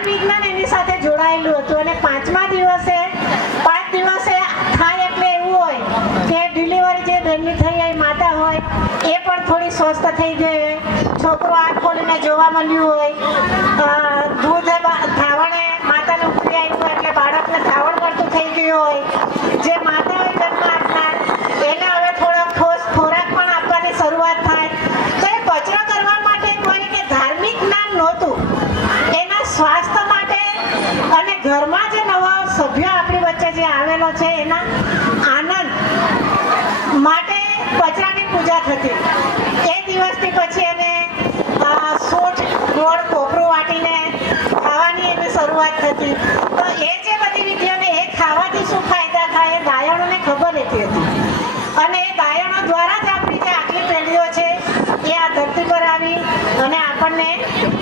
જ્ઞાન વિજ્ઞાન એની સાથે જોડાયેલું હતું. અને 5મા દિવસે 5 દિવસે થાય એટલે એવું હોય કે ડિલિવરી જે બહેનની થઈ હોય માતા હોય એ પણ થોડી સ્વસ્થ થઈ ગઈ હોય, છોકરો આંખ ખોલીને જોવા મળ્યું હોય, દૂધ ધાવણે માતાને ઉતરી આવ્યું હોય એટલે બાળકને ધાવણ કરતું થઈ ગયું હોય, જે માતા હોય જન્મ આપનાર એને હવે થોડો ખોરાક પણ આપવાની શરૂઆત થાય. તો એ બચરો કરવા માટે કોઈ કે ધાર્મિક જ્ઞાન નહોતું, એના સ્વાસ્થ્ય માટે અને ઘરમાં જે નવા સભ્ય આપણી વચ્ચે જે આવેલો છે એના આનંદ માટે બચરાની પૂજા થતી. એ દિવસથી પછી એને સૂંઠ ગોળ કોપરું વાટીને ખાવાની એની શરૂઆત થતી. તો એ જે બધી વિધિઓને એ ખાવાથી શું ફાયદા થાય એ ગાયણોને ખબર રહેતી હતી. અને એ ગાયણો દ્વારા જ આપણી જે આટલી પેઢીઓ છે એ આ ધરતી પર આવી અને આપણને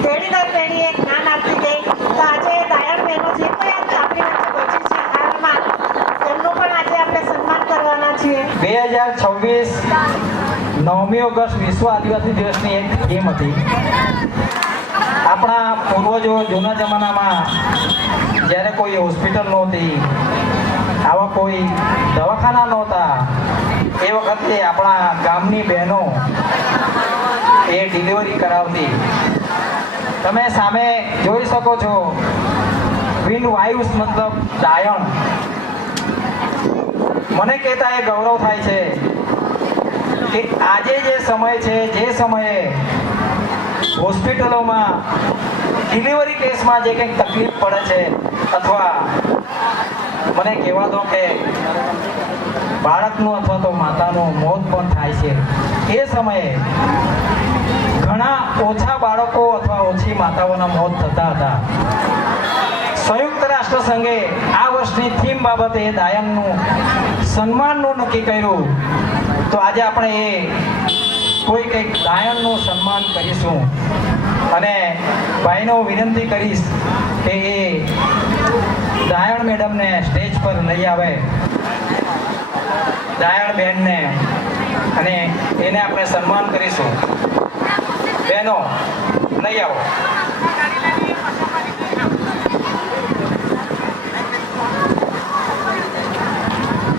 પેઢી દર પેઢીએ જ્ઞાન આપતી ગઈ. તો આજે ગાયણ બહેનો જે કોઈ આપણી વચ્ચે બચી છે હાલમાં એમનું પણ આજે આપણે સન્માન કરવાના છીએ. 2026 9મી ઓગસ્ટ વિશ્વ આદિવાસી દિવસની એક થીમ હતી. આપણા પૂર્વજો જૂના જમાનામાં જ્યારે કોઈ હોસ્પિટલ નહોતી, આવા કોઈ દવાખાના નહોતા, એ વખતે આપણા ગામની બહેનો એ ડિલિવરી કરાવતી. તમે સામે જોઈ શકો છો વિન્ડ વાયુસ મતલબ ડાયણ. મને કહેતા એ ગૌરવ થાય છે કે આજે જે સમય છે, જે સમયે હોસ્પિટલોમાં ડિલિવરી કેસમાં જે કંઈક તકલીફ પડે છે અથવા મને કહેવા દો કે બાળકનું અથવા તો માતાનું મોત પણ થાય છે, એ સમયે ઘણા ઓછા બાળકો અથવા ઓછી માતાઓના મોત થતા હતા. સંયુક્ત રાષ્ટ્ર સંઘે આ વર્ષની થીમ બાબતે એ દાયણનું સન્માનનું નક્કી કર્યું. તો આજે આપણે એ કોઈ કંઈક દાયણનું સન્માન કરીશું. અને ભાઈનો વિનંતી કરીશ કે એ દાયણ મેડમને સ્ટેજ પર લઈ આવે, દાયણ બહેનને, અને એને આપણે સન્માન કરીશું. બહેનો લઈ આવો.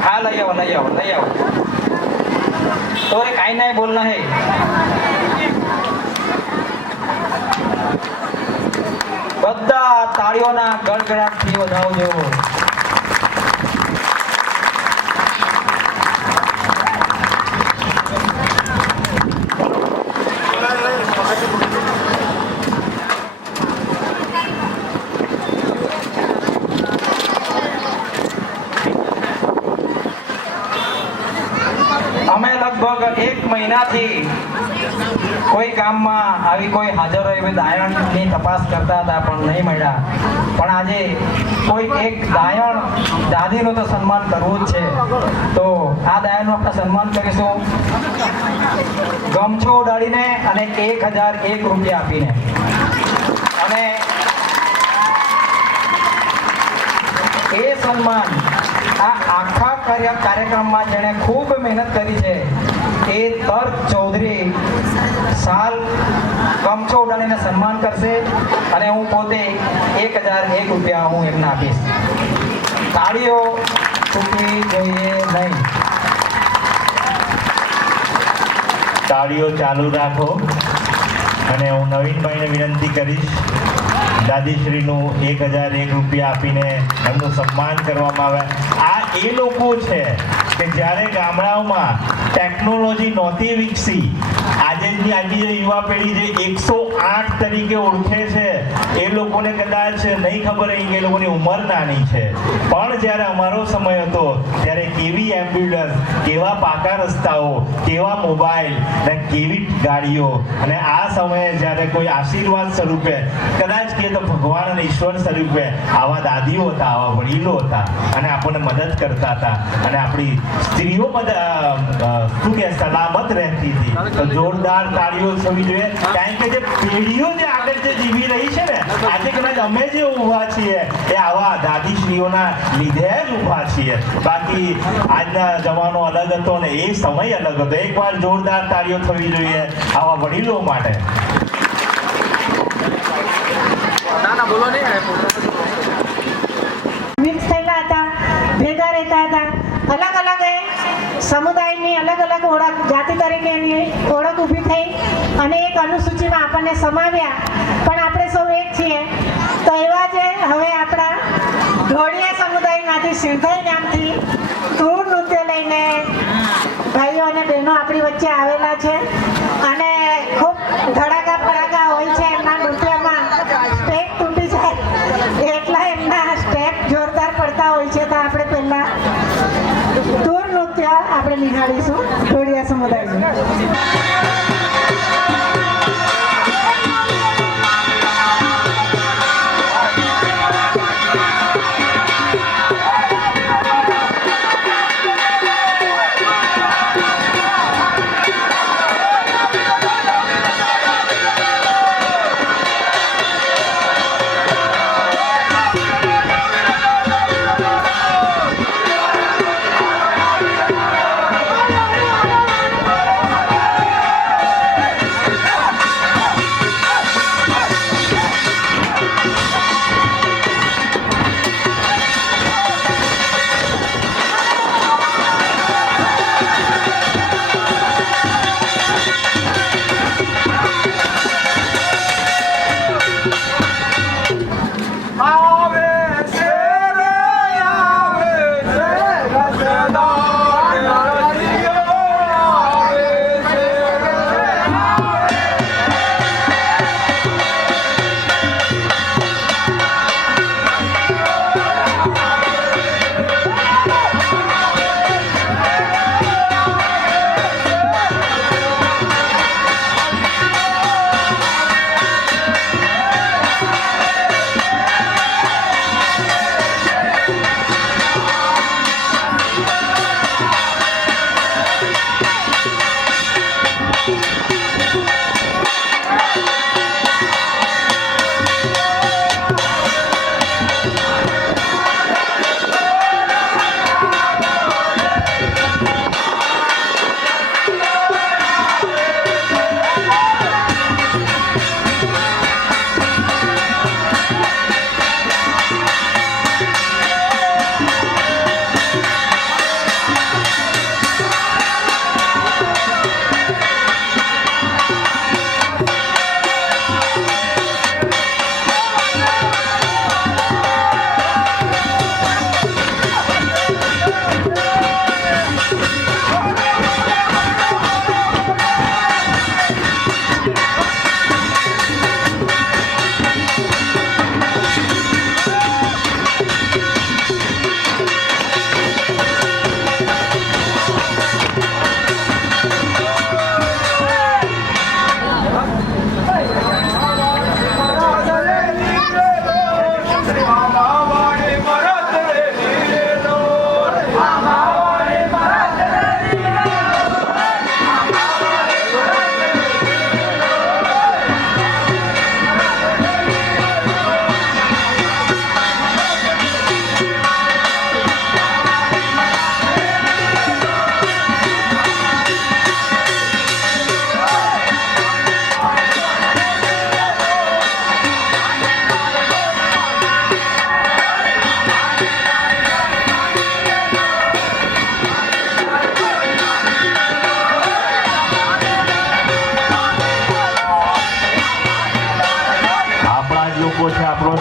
हाँ लई आओ लई आओ लई आओ. तोरे काई नहीं बोलना है. બધા તાળીઓના ગડગડાટથી વધાવજો. અમે લગભગ 1 મહિનાથી કોઈ ગામમાં આવી કોઈ હાજર હોય એવી દાયણની તપાસ કરતા હતા પણ નહીં મળ્યા. પણ આજે કોઈ એક દાયણ દાદીનું તો સન્માન કરવું જ છે. તો આ દાયણનું આપણે સન્માન કરીશું ગમછો ઉડાડીને અને 1001 રૂપિયા આપીને. અને એ સન્માન આ આખા કાર્યક્રમમાં જેણે ખૂબ મહેનત કરી છે એ તર્ક ચૌધરી સાલ ગમછો ઉડાડીને સન્માન કરશે. અને હું પોતે 1001 રૂપિયા હું એમને આપીશ. તાળીઓ ચૂકવી જોઈએ નહીં. તાળીઓ ચાલુ રાખો. અને હું નવીનભાઈને વિનંતી કરીશ દાદીશ્રીનું 1001 રૂપિયા આપીને એમનું સન્માન કરવામાં આવે. આ એ લોકો છે કે જ્યારે ગામડાઓમાં ટેકનોલોજી નહોતી વિકસી, આજની જે યુવા પેઢી જે 108 તરીકે ઓળખે છે એ લોકોને કદાચ નહીં ખબર હોય કે એ લોકોની ઉંમર નાની છે. પણ જ્યારે અમારો સમય હતો ત્યારે કેવી એમ્બ્યુલન્સ, કેવા પાકા રસ્તાઓ, કેવા મોબાઈલ ને કેવી ગાડીઓ. અને આ સમયે જ્યારે કોઈ આશીર્વાદ સ્વરૂપે કદાચ કહે તો ભગવાન અને ઈશ્વર સ્વરૂપે આવા દાદીઓ હતા, આવા વડીલો હતા અને આપણને મદદ કરતા હતા. અને આપણી સ્ત્રીઓ શું કે સલામત રહેતી હતી. તો જોરદાર તાળીઓ થવી જોઈએ. કારણ કે જે પેઢીઓ જે આગળ જે જીવી રહી છે ને, આજે કદાચ અમે જે ઊભા છીએ એ આવા દાદીશ્રીઓના લીધે જ ઊભા છીએ. બાકી આજના જમાનો અલગ હતો ને એ સમય અલગ હતો. એકવાર જોરદાર તાળીઓ થવી જોઈએ આવા વડીલો માટે. ના ના મિક્સ થયેલા હતા, ભેગા રહેતા હતા. અલગ અલગ સમુદાયની અલગ અલગ ઓળખ, જાતિ તરીકેની ઓળખ ઊભી થઈ અને એક અનુસૂચિમાં આપણને સમાવ્યા. પણ આપણે સૌ એક છીએ. તો એવા જ હવે આપણા ઢોળિયા સમુદાયમાંથી સિંધાઈ ગામથી ધૂળ નૃત્ય લઈને ભાઈઓ અને બહેનો આપણી વચ્ચે આવેલા છે અને ખૂબ ધડાકા ફડાકા હોય છે એમના નૃત્યમાં. સ્ટેપ તૂટી જાય એટલા એમના સ્ટેપ જોરદાર પડતા હોય છે. તો આપણે પહેલા ધૂળ નૃત્ય આપણે નિહાળીશું ઢોળિયા સમુદાયનું.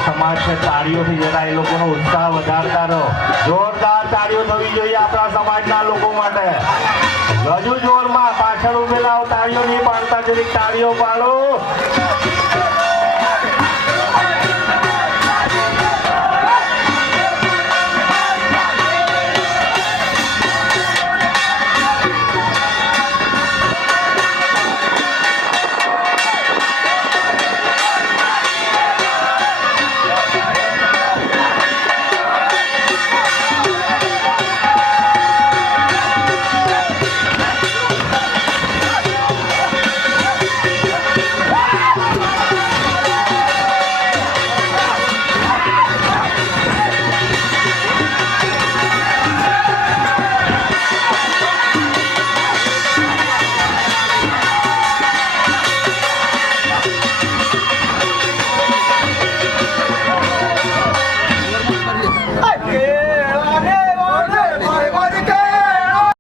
સમાજ છે, તાળીઓથી જરા એ લોકોનો ઉત્સાહ વધારતા રહો. જોરદાર તાળીઓ થવી જોઈએ આપણા સમાજના લોકો માટે. હજુ જોરમાં પાછળ ઉભેલા તાળીઓ નહીં પાડતા, જરીક તાળીઓ પાડો.